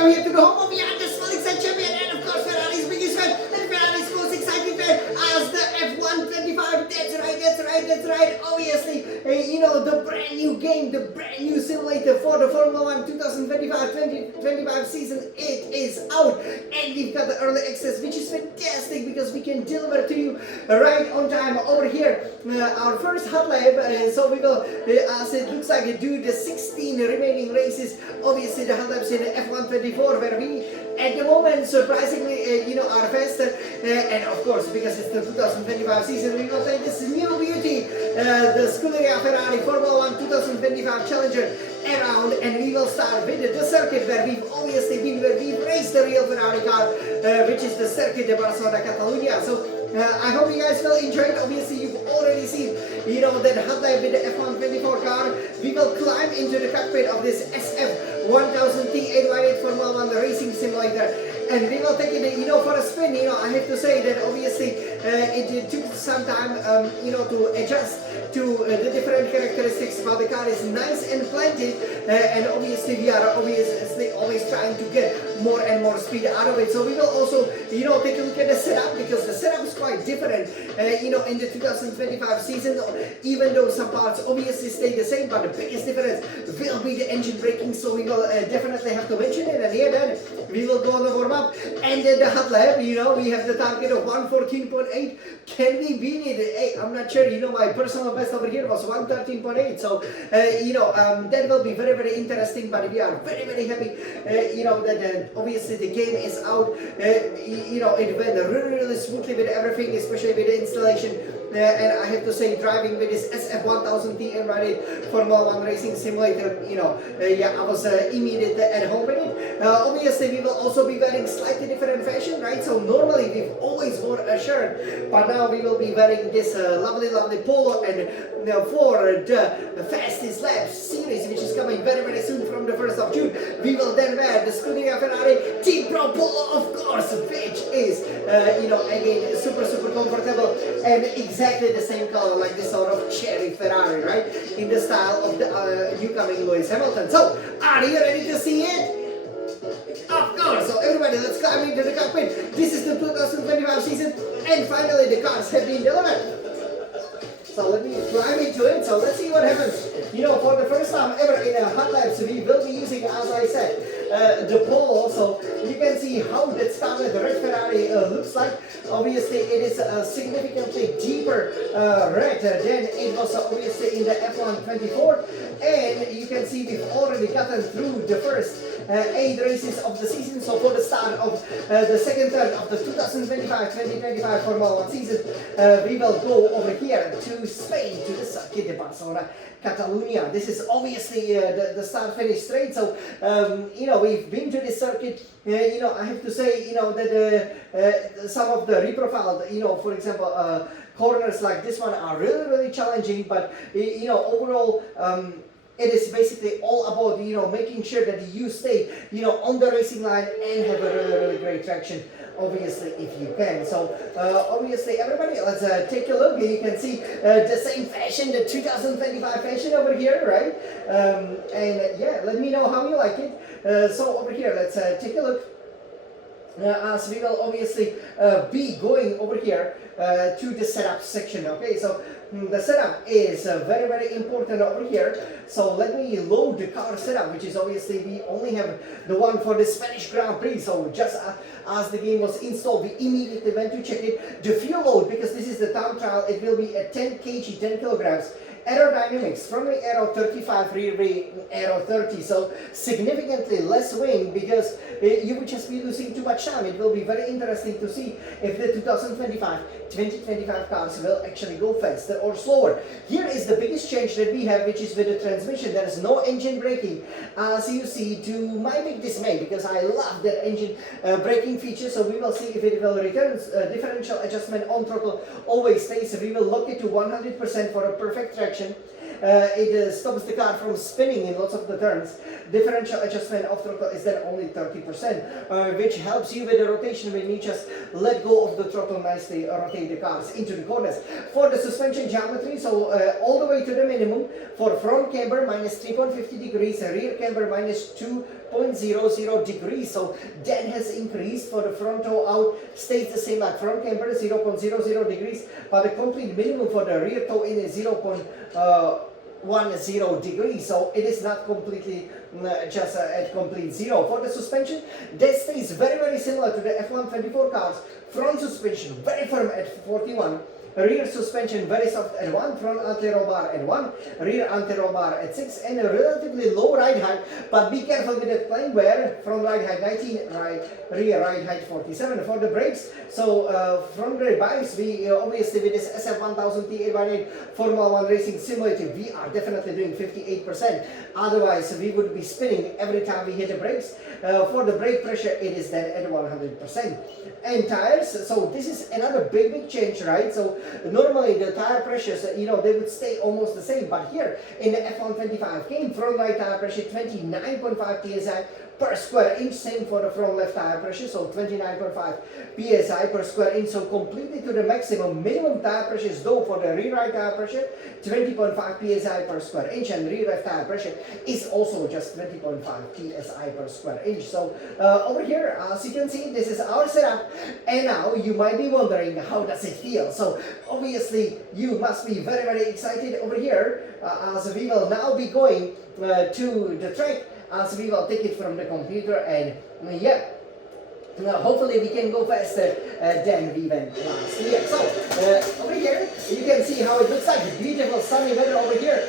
welcome here to the home of the youngest Felix champion and of course Ferrari's biggest fan and Ferrari's most exciting fan as the F125. That's right. Obviously, you know, the brand new game, the brand new simulator for the Formula 1 2025 season. It is out and we've got the early access, which is fantastic because we can deliver to you right on time over here. Our first hot lap, so we will, as it looks like, do the 16 remaining races. Obviously, the hot laps in F124, where we, at the moment, surprisingly, you know, are faster. And of course, because it's the 2025 season, we will take this new beauty, the Scuderia Ferrari Formula 1 2025 Challenger around, and we will start with the circuit where we've obviously been, where we've raced the real Ferrari car, which is the Circuit de Barcelona, Catalunya. So I hope you guys will enjoy it. Obviously, you've already seen, you know, that hot lap with the F124 car. We will climb into the cockpit of this SF1000T818 Formula 1 racing simulator, and we will take it, you know, for a spin. You know, I have to say that obviously it took some time, you know, to adjust to the different characteristics, but the car is nice and plenty, and obviously we are obviously always trying to get more and more speed out of it. So we will also, you know, take a look at the setup, because the setup is quite different, you know, in the 2025 season, even though some parts obviously stay the same, but the biggest difference will be the engine braking. So we will definitely have to mention it, and here then we will go on the warm-up and then the hot lap. You know, we have the target of 114.8. Can we beat it? Hey, I'm not sure. You know, my personal best over here was 113.8. So you know, that will be very, very interesting. But we are very, very happy, you know, that obviously the game is out. You know, it went really, really smoothly with everything, especially with the installation. And I have to say, driving with this SF1000T M-rated Formula 1 racing simulator, you know, yeah, I was immediately at home with it. Obviously, we will also be wearing slightly different fashion, right? So normally we've always worn a shirt, but now we will be wearing this lovely polo, and for the fastest laps series, which is coming very, very soon from the 1st of June, we will then wear the Scuderia Ferrari Team Pro Polo, of course, which is, you know, again, super comfortable and exactly the same color, like this sort of cherry Ferrari, right? In the style of the new coming Lewis Hamilton. So, are you ready to see it? Of course. So everybody, let's climb into the cockpit. This is the 2025 season, and finally the cars have been delivered. So let me climb into it. So let's see what happens. You know, for the first time ever in a hot laps, we will be using, as I said, the pole. So you can see how that standard red Ferrari looks like. Obviously, it is significantly deeper red than it was obviously in the F124. And you can see we've already gotten through the first 8 races of the season. So for the start of the second turn of the 2025 Formula 1 season, we will go over here to Spain, to the Circuit de Barcelona, Catalunya. This is obviously the start-finish straight. So you know, we've been to this circuit. You know, I have to say, you know, that some of the reprofiled, you know, for example, corners like this one are really challenging. But you know, overall, it is basically all about, you know, making sure that you stay, you know, on the racing line and have a really great traction, obviously, if you can. So obviously, everybody, let's take a look. You can see the same fashion, the 2025 fashion over here, right? And yeah, let me know how you like it. So over here, let's take a look. As we will obviously be going over here to the setup section. Okay, so the setup is very important over here. So let me load the car setup, which is obviously, we only have the one for the Spanish Grand Prix. So just as the game was installed, we immediately went to check it. The fuel load, because this is the time trial, it will be at 10 kg, 10 kilograms. Aerodynamics, front wing aero 35, rear wing aero 30, so significantly less wing, because you would just be losing too much time. It will be very interesting to see if the 2025 cars will actually go faster or slower. Here is the biggest change that we have, which is with the transmission. There is no engine braking, as you see, to my big dismay, because I love that engine braking feature. So we will see if it will return. Differential adjustment on throttle always stays. We will lock it to 100% for a perfect traction. It stops the car from spinning in lots of the turns. Differential adjustment of throttle is then only 30%, which helps you with the rotation when you just let go of the throttle nicely, rotate the cars into the corners. For the suspension geometry, so all the way to the minimum. For front camber, minus 3.50 degrees, rear camber, minus 2 0.00 degrees. So that has increased. For the front toe out, stays the same like front camber, 0.00 degrees, but the complete minimum for the rear toe in is 0.10 degrees. So it is not completely just at complete zero. For the suspension, that stays very similar to the F124 cars. Front suspension very firm at 41. Rear suspension very soft at 1, front anti-roll bar at 1, rear anti-roll bar at 6, and a relatively low ride height, but be careful with that plane where front ride height 19, rear ride height 47. For the brakes, so front brake bikes, we obviously with this SF1000 T818 Formula 1 Racing Simulator, we are definitely doing 58%, otherwise we would be spinning every time we hit the brakes. For the brake pressure, it is then at 100%. And tires, so this is another big change, right? So normally the tire pressures, they would stay almost the same, but here in the F125 came front right tire pressure 29.5 psi per square inch, same for the front left tire pressure, so 29.5 psi per square inch, so completely to the maximum. Minimum tire pressures though for the rear right tire pressure 20.5 psi per square inch, and rear left tire pressure is also just 20.5 psi per square inch. So over here, as you can see, this is our setup, and now you might be wondering, how does it feel? So obviously you must be very excited over here, as we will now be going to the track, as we will take it from the computer, and hopefully we can go faster than we went last year. So over here you can see how it looks like. Beautiful sunny weather over here,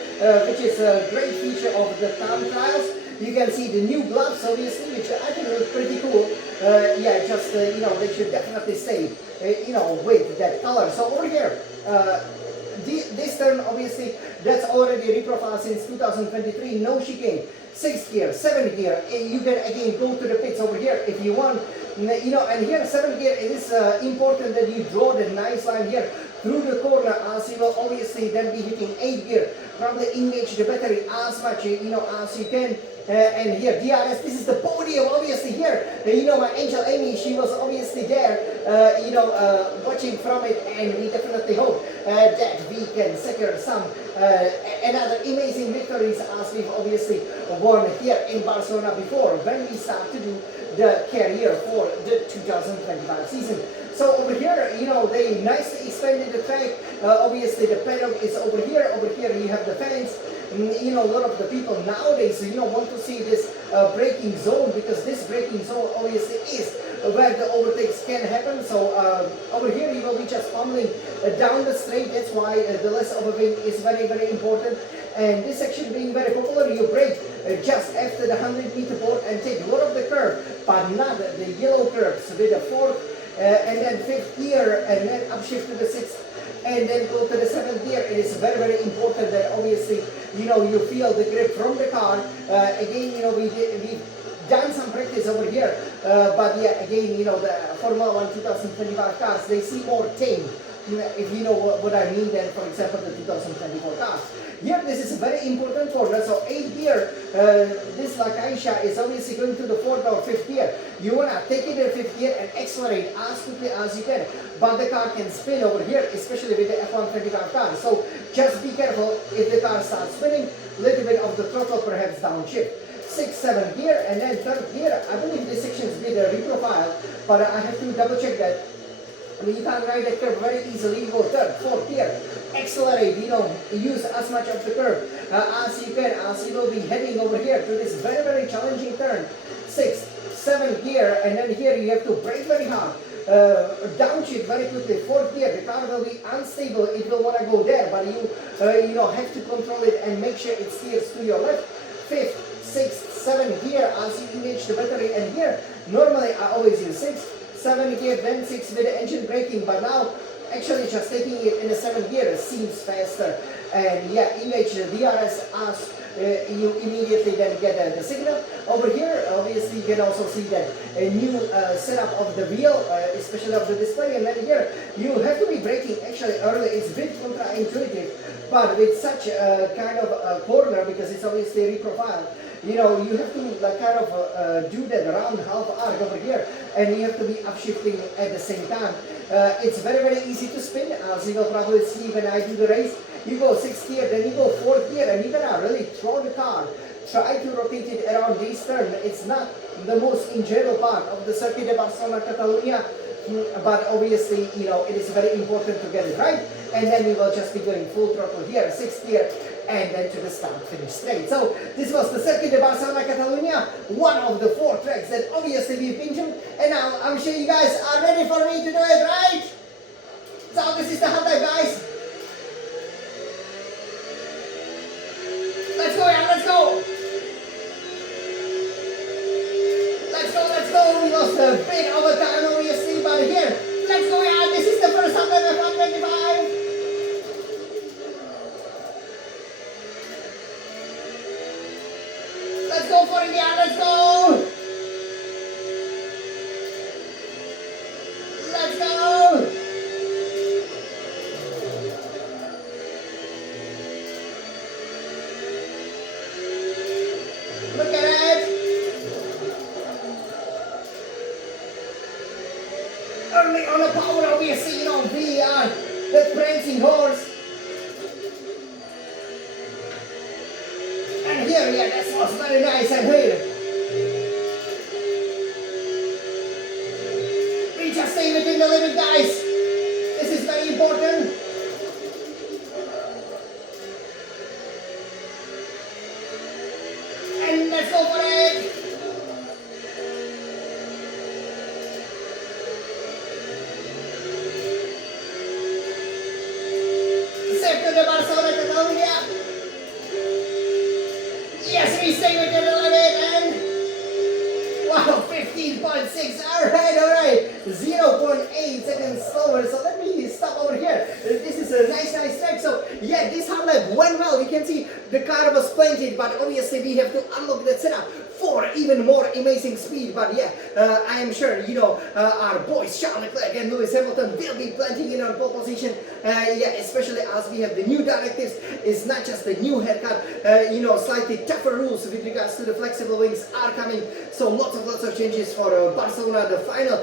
which is a great feature of the time trials. You can see the new gloves, obviously, which I think look pretty cool. They should definitely stay with that color. So over here, this turn, obviously, that's already reprofiled since 2023, no chicane. 6th gear, 7th gear, you can again go to the pits over here if you want. And here 7th gear, it is important that you draw the nice line here through the corner, as you will obviously then be hitting 8th gear. Probably engage the battery as much as you can. And here DRS, this is the podium obviously here. My angel Amy, she was obviously there watching from it, and we definitely hope that we can secure some another amazing victories, as we've obviously won here in Barcelona before when we start to do the career for the 2025 season. So over here, they nicely expanded the track. Obviously the paddock is over here. Over here you have the fans. A lot of the people nowadays, want to see this braking zone, because this braking zone obviously is where the overtakes can happen. So over here you will be just fumbling down the straight. That's why the less overwing is very important. And this section being very popular, you brake just after the 100-meter board and take a lot of the curve, but not the yellow curves with the 4th and then 5th gear, and then upshift to the 6th, and then go to the 7th gear. It is very important that obviously you feel the grip from the car. Again, we've done some practice over here, but again, the Formula 1 2025 cars, they seem more tame, if you know what I mean, than for example the 2024 cars. Here this is very important corner, so 8th gear, this Lacaisha is obviously going to the 4th or 5th gear. You want to take it in 5th gear and accelerate as quickly as you can, but the car can spin over here, especially with the F125 car. So just be careful if the car starts spinning, little bit of the throttle perhaps downshift. 6th, 7th gear, and then 3rd gear. I believe this section is with a reprofile, but I have to double check that. You can ride the curve very easily. You go 3rd, 4th gear, accelerate, use as much of the curve as you can, as you will be heading over here to this very challenging turn. 6th, 7th gear, and then here you have to brake very hard, downshift very quickly. 4th gear, the car will be unstable, it will want to go there, but you have to control it and make sure it steers to your left. 5th, 6th, 7th gear, as you engage the battery, and here normally I always use 6th, 7th gear, then 6th with the engine braking, but now actually just taking it in the 7th gear seems faster. And engage the DRS as you immediately then get the signal. Over here, obviously you can also see that a new setup of the wheel, especially of the display, and then here you have to be braking actually early. It's a bit counterintuitive, but with such a kind of a corner, because it's obviously reprofiled, you have to do that round half arc over here, and you have to be upshifting at the same time. It's very easy to spin, as you will probably see when I do the race. You go 6th gear, then you go 4th gear, and you gotta really throw the car try to rotate it around this turn. It's not the most enjoyable part of the Circuit de Barcelona Catalunya, but obviously, you know, it is very important to get it right. And then we will just be going full throttle here, 6th gear, and then to the start finish straight. So this was the Circuit de Barcelona Catalunya, one of the 4 tracks that obviously we've been to. And now I'm sure you guys are ready for me to do it, right? So this is the hot lap, guys. Let's go, yeah, let's go. Let's go. We lost a bit of a time, obviously, but here, let's go, yeah. This is the first hot lap of 125. Let's go for it, yeah, let's go! Let's go! Look at it! Early on the power, obviously, you know, we are the prancing horse. And here, yeah, that was very nice and here. We just stay within the limit, guys. This is very important. And let's go for it. Circuit de Barcelona Catalunya. Yes, we stay within the limit and wow, 15.6. Alright. 0.8 seconds slower. So let me stop over here. This is a nice track. So yeah, this hot lap went well. You can see the car was splendid, but obviously we have to unlock that setup for even more amazing speed. But yeah, I am sure, you know, our boys Charles Leclerc and Lewis Hamilton will be planting in on pole position. Yeah, especially as we have the new directives. It's not just the new haircut, you know, slightly tougher rules with regards to the flexible wings are coming. So lots of changes for Barcelona, the final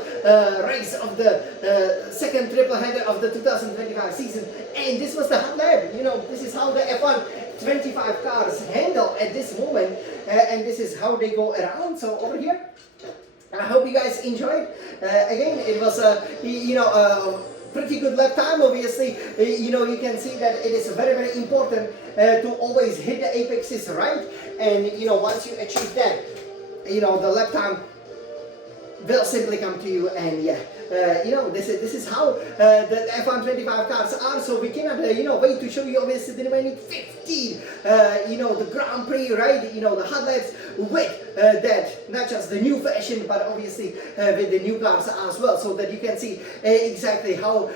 race of the second triple header of the 2025 season. And this was the hot lap. You know, this is how the F1 25 cars handle at this moment, and this is how they go around. So over here, I hope you guys enjoyed. Again, it was a pretty good lap time. Obviously, you know, you can see that it is very important to always hit the apexes right, and you know, once you achieve that, you know, the lap time will simply come to you. And yeah, you know, this is how the F1 25 cars are. So we cannot you know, wait to show you obviously the remaining 15 you know, the Grand Prix, right, you know, the hot laps with that, not just the new fashion, but obviously with the new cars as well, so that you can see exactly how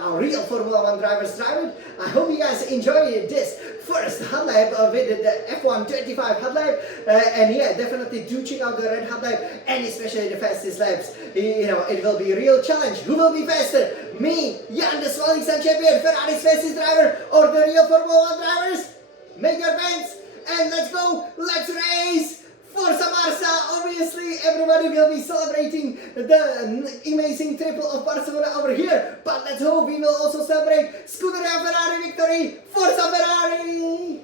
our real Formula 1 drivers drive it. I hope you guys enjoyed this first hot lap with the F1 25 hot lap, and yeah, definitely do check out the red hot lap, and especially the fastest laps. You know, it will be a real challenge. Who will be faster? Me, Jan, the swelling sun champion, Ferrari's fastest driver, or the real Formula 1 drivers? Make your bets, and let's go, let's race! Forza Barça, obviously everybody will be celebrating the amazing triple of Barcelona over here, but let's hope we will also celebrate Scuderia Ferrari victory. Forza Ferrari!